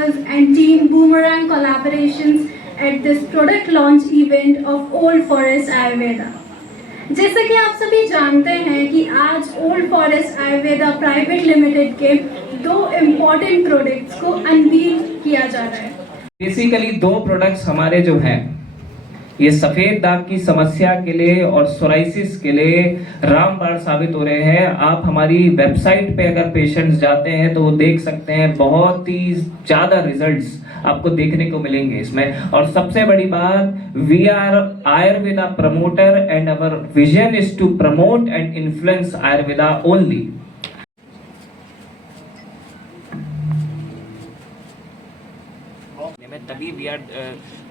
members and team Boomerang collaborations at this product launch event of Old Forest Ayurveda. जैसे कि आप सभी जानते हैं कि आज old forest Ayurveda private limited के 2 इम्पॉर्टेंट प्रोडक्ट्स को अनवील किया जा रहा है। बेसिकली 2 प्रोडक्ट्स हमारे जो हैं ये सफेद दाग की समस्या के लिए और सोराइसिस के लिए रामबाण साबित हो रहे हैं। आप हमारी वेबसाइट पे अगर पेशेंट्स जाते हैं तो वो देख सकते हैं, बहुत ही ज्यादा रिजल्ट्स आपको देखने को मिलेंगे इसमें। और सबसे बड़ी बात, we are ayurveda promoter and our vision is to promote and influence ayurveda only. तभी वी आर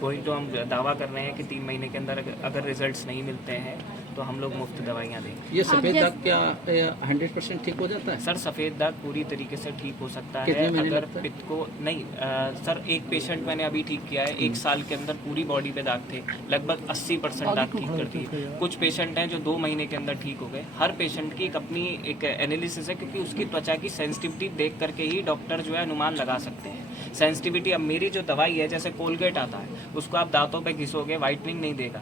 गोइंग टू, हम दावा कर रहे हैं कि 3 महीने के अंदर अगर रिजल्ट्स नहीं मिलते हैं तो हम लोग मुफ्त दवाइयाँ देंगे। ये सफेद दाग क्या 100% ठीक हो जाता है? सर सफ़ेद दाग पूरी तरीके से ठीक हो सकता है अगर पित्त को नहीं। सर एक पेशेंट मैंने अभी ठीक किया है, 1 साल के अंदर पूरी बॉडी पे दाग थे, लगभग 80% दाग ठीक कर दिए। कुछ पेशेंट हैं जो 2 महीने के अंदर ठीक हो गए। हर पेशेंट की एक अपनी एक एनालिसिस है, क्योंकि उसकी त्वचा की सेंसिटिविटी देख करके ही डॉक्टर जो है अनुमान लगा सकते हैं। सेंसिटिविटी, अब मेरी जो दवाई है, जैसे कोलगेट आता है, उसको आप दांतों पे घिसोगे, वाइटनिंग नहीं देगा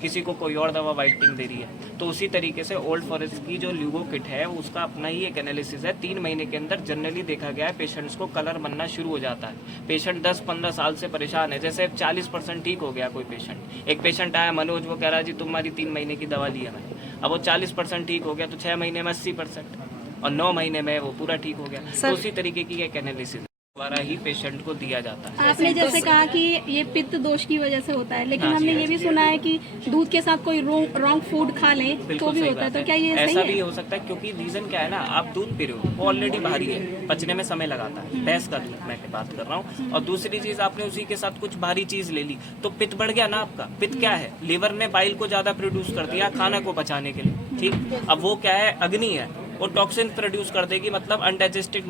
किसी को कोई और दवा वाइटनिंग दे रही है। तो उसी तरीके से ओल्ड फॉरेस्ट की जो ल्यूगो किट है उसका अपना ही एक एनालिसिस है। 3 महीने के अंदर जनरली देखा गया है पेशेंट्स को कलर बनना शुरू हो जाता है। पेशेंट 10-15 साल से परेशान है, जैसे 40% ठीक हो गया कोई पेशेंट। एक पेशेंट आया मनोज, वो कह रहा है जी तुम्हारी 3 महीने की दवा ली है मैंने, अब वो 40% ठीक हो गया, तो 6 महीने में 80% और 9 महीने में वो पूरा ठीक हो गया। तो उसी तरीके की एक एनालिसिस द्वारा ही पेशेंट को दिया जाता है। आपने जैसे कहा कि ये पित्त दोष की वजह से होता है, लेकिन हमने ये भी सुना है कि दूध के साथ कोई रॉन्ग फूड खा लें तो भी होता है, तो क्या ये सही है? ऐसा भी हो सकता है, क्योंकि रीजन क्या है ना, आप दूध पी रहे हो, वो ऑलरेडी भारी है, पचने में समय लगाता है, भैंस का दूध मैं बात कर रहा हूँ। और दूसरी चीज, आपने उसी के साथ कुछ भारी चीज ले ली तो पित्त बढ़ गया ना आपका। पित्त क्या है, लीवर ने बाइल को ज्यादा प्रोड्यूस कर दिया खाना को पचाने के लिए, ठीक। अब वो क्या है, अग्नि है, वो टॉक्सिन प्रोड्यूस कर देगी, मतलब अनडाइजेस्टेड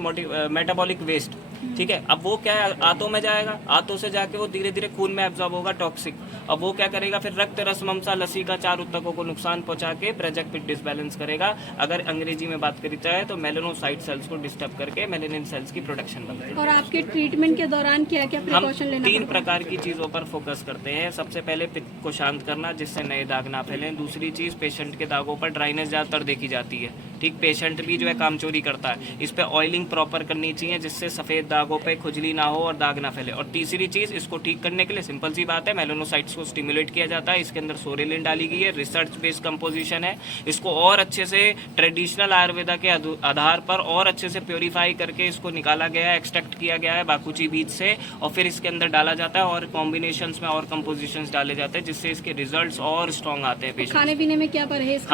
मेटाबॉलिक वेस्ट, ठीक है। अब वो क्या है, आंतों में जाएगा, आंतों से जाके वो धीरे धीरे खून में एब्जॉर्ब होगा टॉक्सिक। अब वो क्या करेगा, फिर रक्त रस ममसा लसीका 4 ऊतकों को नुकसान पहुंचा के प्रजक पित्त डिसबैलेंस करेगा। अगर अंग्रेजी में बात करी जाए तो मेलेनोसाइट सेल्स को डिस्टर्ब करके मेलेनिन सेल्स की प्रोडक्शन बंद करेगा। और आपके ट्रीटमेंट के दौरान क्या क्या प्रिकॉशन लेना? 3 प्रकार की चीजों पर फोकस करते हैं। सबसे पहले पित्त को शांत करना, जिससे नए दाग ना फैले। दूसरी चीज, पेशेंट के दागों पर ड्राइनेस ज्यादातर देखी जाती है, ठीक। पेशेंट भी जो है काम चोरी करता है, इस पे ऑयलिंग प्रॉपर करनी चाहिए, जिससे सफेद दागों पे खुजली ना हो और दाग ना फैले। और तीसरी चीज, इसको ठीक करने के लिए सिंपल सी बात है, मेलानोसाइट्स को स्टिमुलेट किया जाता है। इसके अंदर सोरेलिन डाली गई है, रिसर्च बेस्ड कंपोजिशन है। इसको और अच्छे से ट्रेडिशनल आयुर्वेदा के आधार पर और अच्छे से प्योरीफाई करके इसको निकाला गया है, एक्सट्रैक्ट किया गया है बाकुची बीज से, और फिर इसके अंदर डाला जाता है और कॉम्बिनेशंस में और कंपोजिशंस डाले जाते हैं, जिससे इसके रिजल्ट्स और स्ट्रॉन्ग आते हैं। खाने पीने में क्या परहेज?